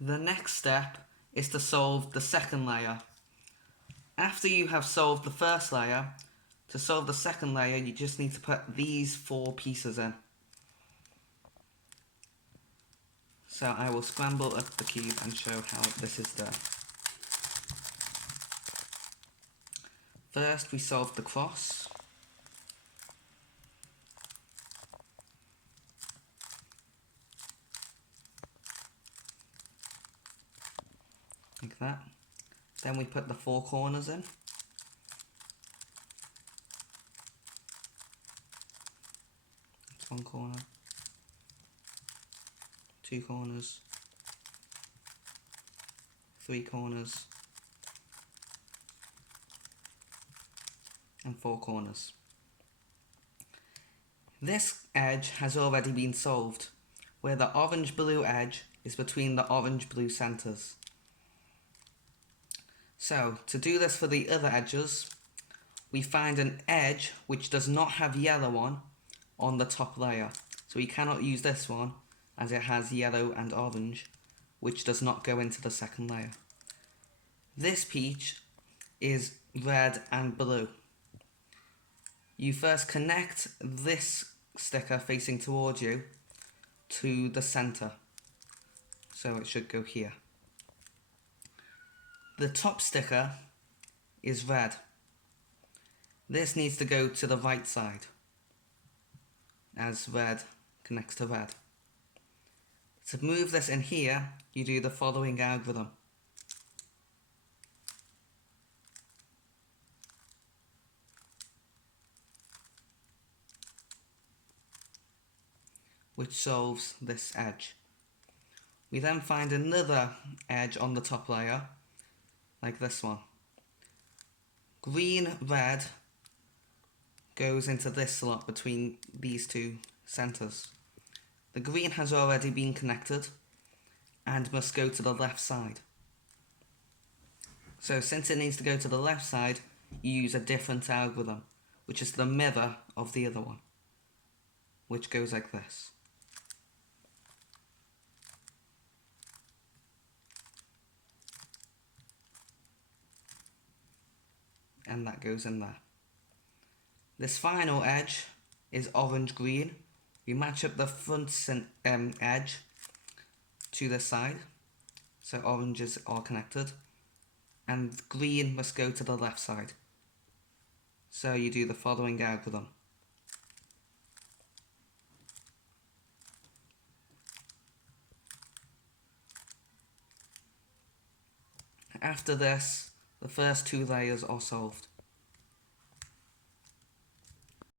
The next step is to solve the second layer. After you have solved the first layer, to solve the second layer you just need to put these 4 pieces in. So I will scramble up the cube and show how this is done. First we solve the cross. Like that. Then we put the 4 corners in. That's 1 corner. 2 corners. 3 corners. And 4 corners. This edge has already been solved, where the orange-blue edge is between the orange-blue centres. So, to do this for the other edges, we find an edge which does not have yellow on the top layer. So we cannot use this one, as it has yellow and orange, which does not go into the second layer. This peach is red and blue. You first connect this sticker facing towards you to the center. So it should go here. The top sticker is red. This needs to go to the right side, as red connects to red. To move this in here, you do the following algorithm. Which solves this edge. We then find another edge on the top layer, like this one. Green, red goes into this slot between these 2 centres. The green has already been connected and must go to the left side. So since it needs to go to the left side, you use a different algorithm, which is the mirror of the other one, which goes like this. And that goes in there. This final edge is orange-green. We match up the front edge to the side, so oranges are connected, and green must go to the left side. So you do the following algorithm. After this, the first 2 layers are solved.